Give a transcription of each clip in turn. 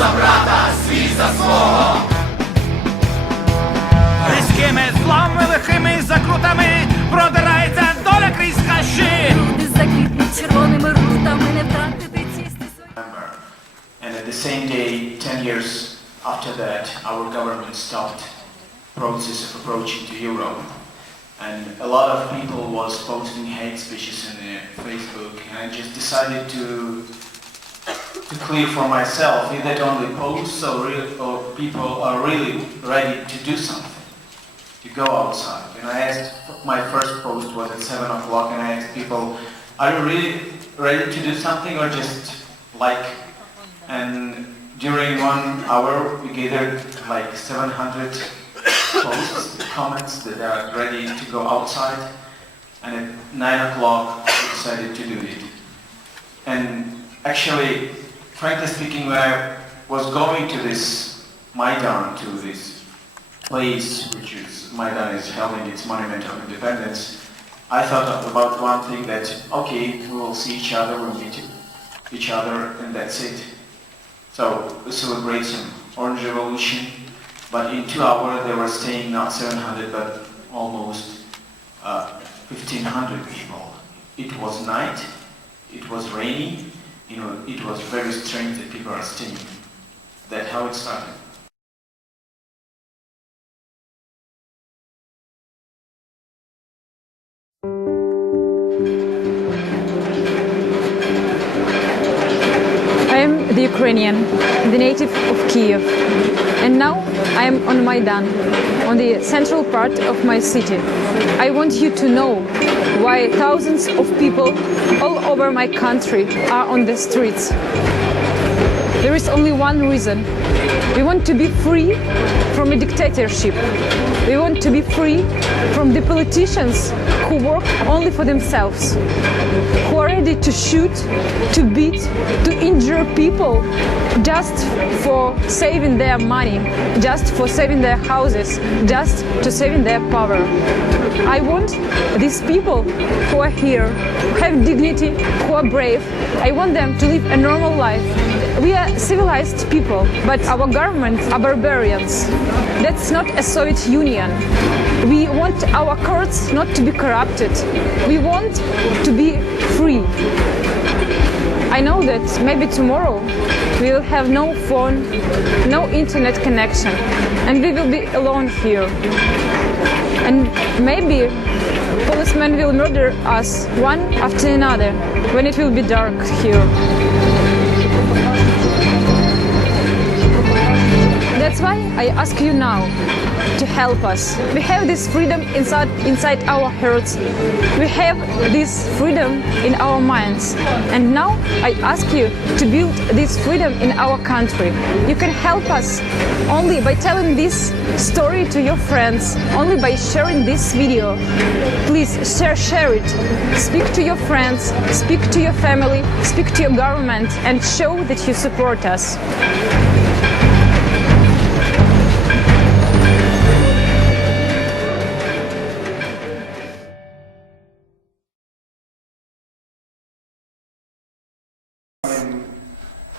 за брата, свій за свого. Різкими злами, лихими закрутами продирається доля крізь хащі. Люди заквітнуть червоними рутами, не втратити цісти свої. And at the same day, 10 years after that, our government stopped process of approaching to Europe. And a lot of people was posting hate speeches in Facebook, and I just decided to clear for myself if that only posts or people are really ready to do something, to go outside. And I asked, my first post was at 7 o'clock, and I asked people, are you really ready to do something or just like? And during 1 hour we gathered like 700 posts, comments that are ready to go outside, and at 9 o'clock we decided to do it. And actually, frankly speaking, when I was going to this Maidan, to this place which is Maidan is holding its monument of independence, I thought about one thing, that okay, we will see each other, we'll meet each other, and that's it. So we celebrate some Orange Revolution, but in 2 hours they were staying not 700 but almost 1,500 people. It was night, it was rainy, you know, it was very strange that people are staying. That's how it started. I am the Ukrainian, the native of Kiev, and now I am on Maidan, on the central part of my city. I want you to know why thousands of people all over my country are on the streets. There is only one reason. We want to be free from a dictatorship. We want to be free from the politicians who work only for themselves, who are ready to shoot, to beat, to injure people just for saving their money, just for saving their houses, just to saving their power. I want these people who are here, who have dignity, who are brave, I want them to live a normal life. We are civilized people, but our governments are barbarians. That's not a Soviet Union. We want our courts not to be corrupted. We want to be free. I know that maybe tomorrow we will have no phone, no internet connection, and we will be alone here. And maybe policemen will murder us one after another when it will be dark here. That's why I ask you now to help us. We have this freedom inside our hearts. We have this freedom in our minds. And now I ask you to build this freedom in our country. You can help us only by telling this story to your friends, only by sharing this video. Please share it. Speak to your friends, speak to your family, speak to your government, and show that you support us.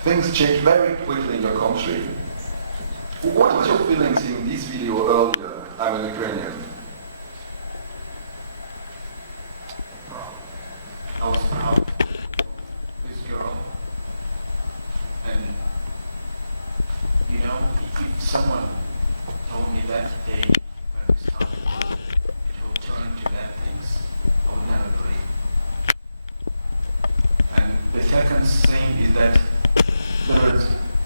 Things change very quickly in your country. What was your feelings in this video earlier? I'm an Ukrainian. I was proud of this girl, and you know, if someone told me that day when we started, it will turn to bad things, I would never believe. And the second thing is that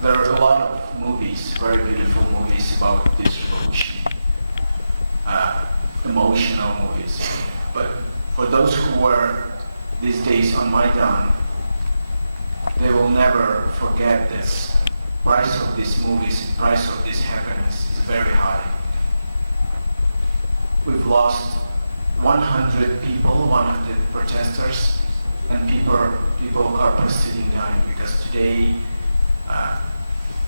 there are a lot of movies, very beautiful movies about this revolution, emotional movies. But for those who were these days on Maidan, they will never forget this. Price of these movies, price of this happiness is very high. We've lost 100 people, 100 protesters, and people are proceeding dying because today,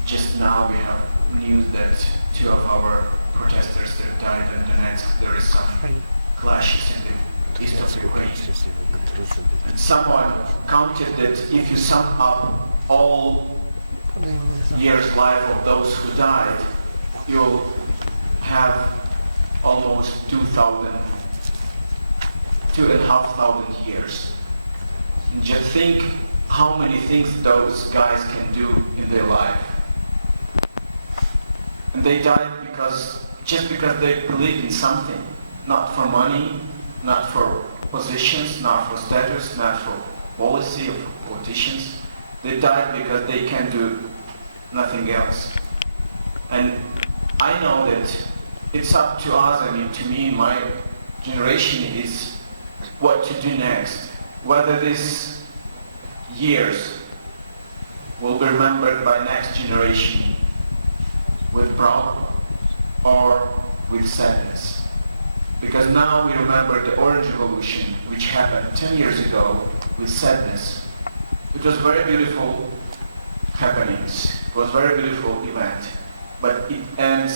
just now we have news that 2 of our protesters that died, and there is some clashes in the east of Ukraine. And someone counted that if you sum up all years life of those who died, you'll have almost 2,500 years. And just think how many things those guys can do in their life. And they died just because they believed in something, not for money, not for positions, not for status, not for policy or for politicians. They died because they can do nothing else. And I know that it's up to us, I mean, to me, my generation, is what to do next. Whether these years will be remembered by next generation with pride or with sadness. Because now we remember the Orange Revolution, which happened 10 years ago, with sadness. It was very beautiful happenings. It was a very beautiful event. But it ended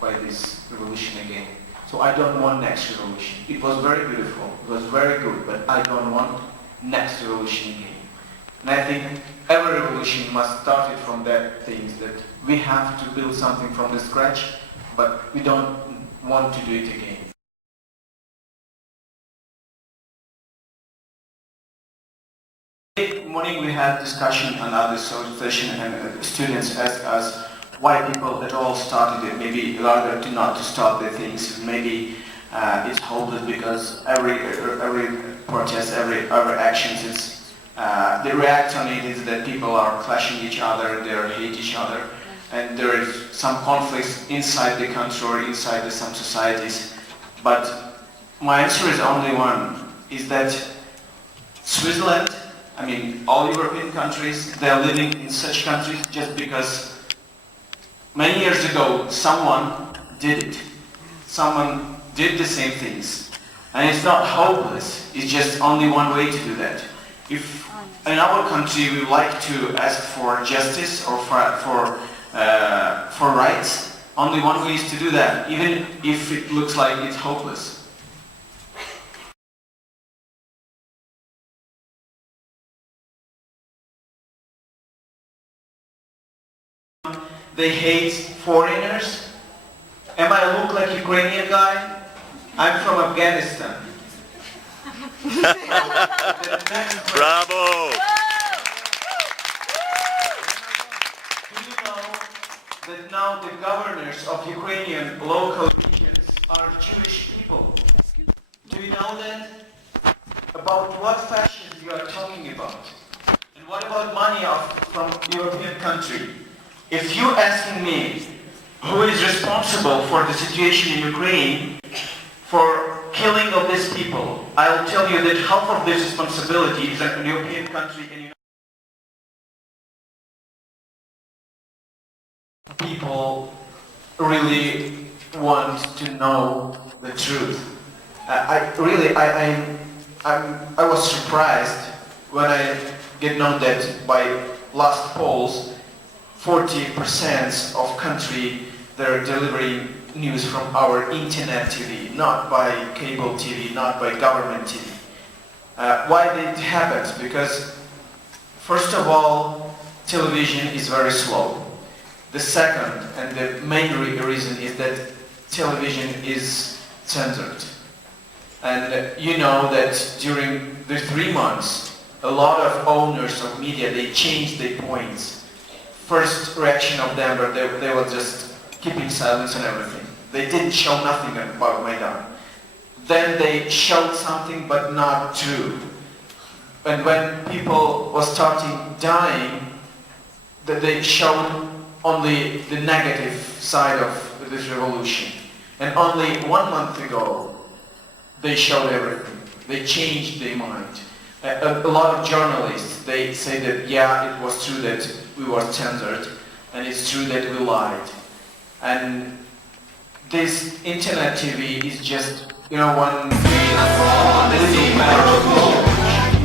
by this revolution again. So I don't want next revolution. It was very beautiful, it was very good, but I don't want next revolution again. And I think every revolution must start it from that things, that we have to build something from the scratch, but we don't want to do it again. This morning we had discussion on other session, and students asked us why people at all started it. Maybe rather to not to start the things. Maybe it's hopeless because every protest, every actions is the reaction on it is that people are clashing each other, they hate each other, and there is some conflicts inside the country or inside some societies. But my answer is only one: is that Switzerland, I mean, all European countries, they are living in such countries just because many years ago someone did it. Someone did the same things. And it's not hopeless, it's just only one way to do that. If in our country we like to ask for justice or for rights, only one way is to do that, even if it looks like it's hopeless. They hate foreigners. Am I look like Ukrainian guy? I'm from Afghanistan. Bravo! Do you know that now the governors of Ukrainian local regions are Jewish people? Do you know that? About what fashions you are talking about? And what about money from European country? If you asking me who is responsible for the situation in Ukraine, for killing of these people, I'll tell you that half of this responsibility is a European country and people really want to know the truth. I was surprised when I get known that by last polls 40% of country they're delivering news from our internet TV, not by cable TV, not by government TV. Why it happens? Because first of all, television is very slow. The second and the main reason is that television is censored. And you know that during the 3 months, a lot of owners of media, they changed their points. First reaction of them, they were just keeping silence and everything. They didn't show nothing about Maidan. Then they showed something, but not true. And when people were starting dying, that they showed only the negative side of this revolution. And only 1 month ago, they showed everything. They changed their mind. A lot of journalists, they say that, yeah, it was true that we were censored, and it's true that we lied. And this internet TV is just, you know, one little matter of revolution.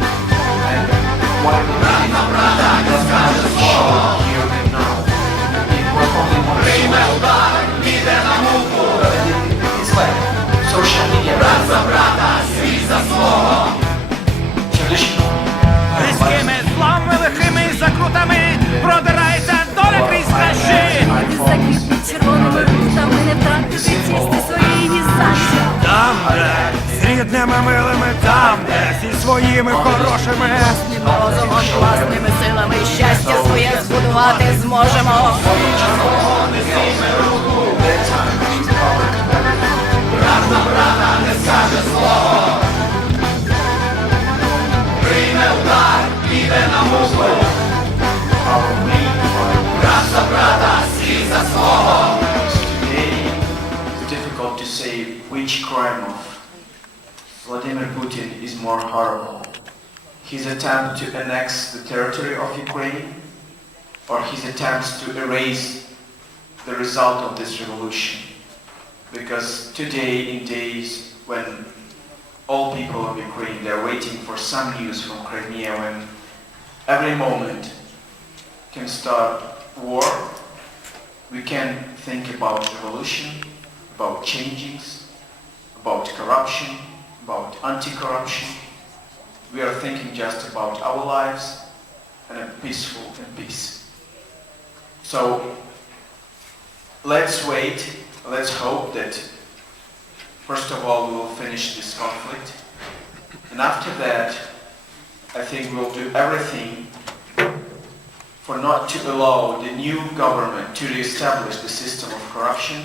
And what we really doesn't have to show here and now. It was only one it's like social media. Різкими, зламими, лихими закрутами продирається доля крізь хащі. Заквітнуть червоними рутами, не втратити цісти своєї ні за що. Там, де з рідними милими, там, де зі своїми хорошими. Власним розумом, власними силами щастя своє збудувати зможемо. Прийме удар, піде на муку. Брат за брата, свій за свого. Today, it's difficult to say which crime of Vladimir Putin is more horrible. His attempt to annex the territory of Ukraine, or his attempts to erase the result of this revolution. Because today, in days when all people of Ukraine, they're waiting for some news from Crimea, when every moment can start war, we can think about revolution, about changings, about corruption, about anti-corruption. We are thinking just about our lives and a peaceful and peace. So let's wait, let's hope that first of all we will finish this conflict, and after that I think we'll do everything for not to allow the new government to re-establish the system of corruption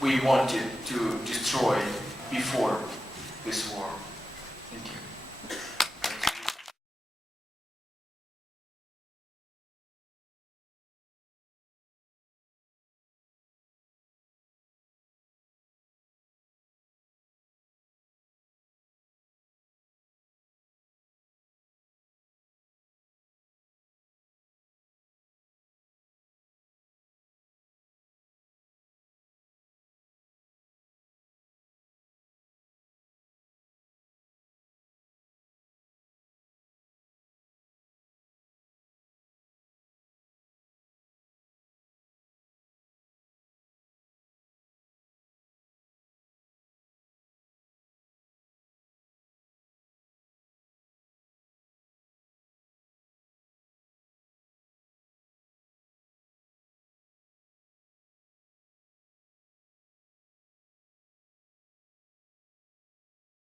we wanted to destroy before this war.